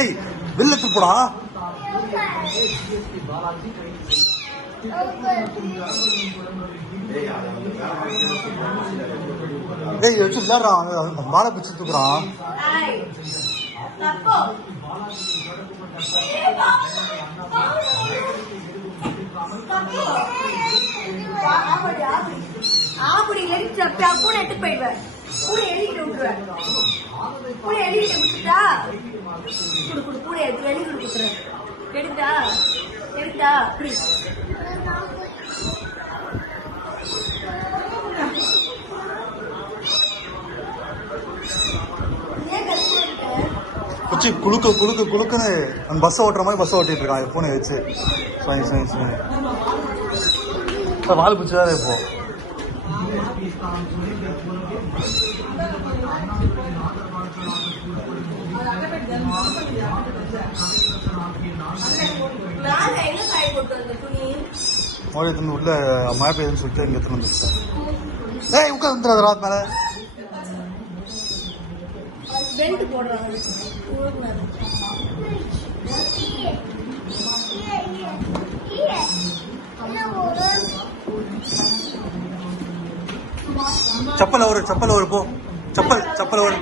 ஏய் வெளில போடா. ஏய் வச்சு விளையாடுறான், பாலை பிடிச்சி தூக்குறான். அப்படி பூனை எடுத்து போயிடுவேன். பூனை எழுதிட்டு விட்டுருவேன். பூனை எழுதிட்டு விட்டுட்டா குடு பூனை எடுத்து எழுதி கொடுத்துறேன். எடுத்தா எடுத்தா அப்படி வச்சு குழுக்க குழுக்க குழுக்குன்னு அந்த பஸ் ஓட்டுற மாதிரி பஸ் ஓட்டிட்டு இருக்கான் பூனை வச்சு. சரி சரி சரி வால் பிடிச்சதா இப்போ. உள்ள மழை பெய்யுதுன்னு சொல்லிட்டு இங்க எடுத்துன்னு வந்துச்சு. ஏய் உட்காந்துறாது ராத் மேல. பெல்ட் போடுறாங்க. चप्पल और पो चप्पल चप्पल और